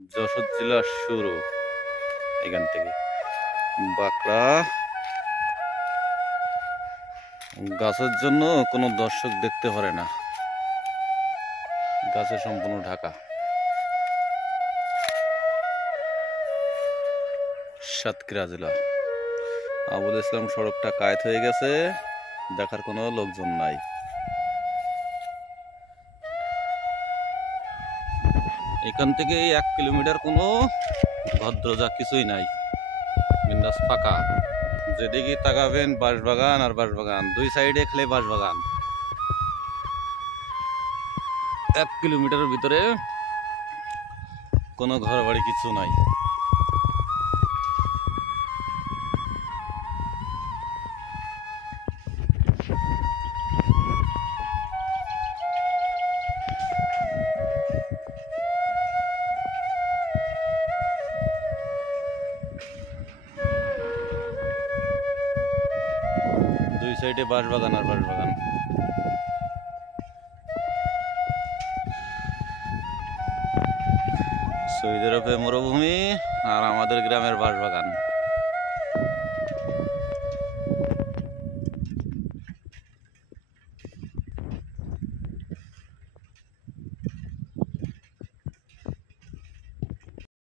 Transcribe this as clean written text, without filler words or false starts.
যশোর জেলার শুরু এখান থেকে বাঁকড়া গাছের জন্য কোনো দর্শক দেখতে পারে না, গাছে সম্পূর্ণ ঢাকা। সাতক্ষীরা জেলা আবুল ইসলাম সড়কটা কায়েত হয়ে গেছে, দেখার কোনো লোকজন নাই। এখান থেকে 1 কিলোমিটার কোনো ভদ্রজা কিছুই নাই, বিন্দাস ফাঁকা। যেদিকে তাকাবেন বাঁশবাগান আর বাঁশবাগান, দুই সাইডে খেলে বাঁশবাগান। 1 কিলোমিটারের ভিতরে কোনো ঘর বাড়ি কিছু নাই। দুই সাইডে বাঁশবাগান আর বাঁশবাগান। সৌদি আরবে মরুভূমি আর আমাদের গ্রামের বাঁশবাগান।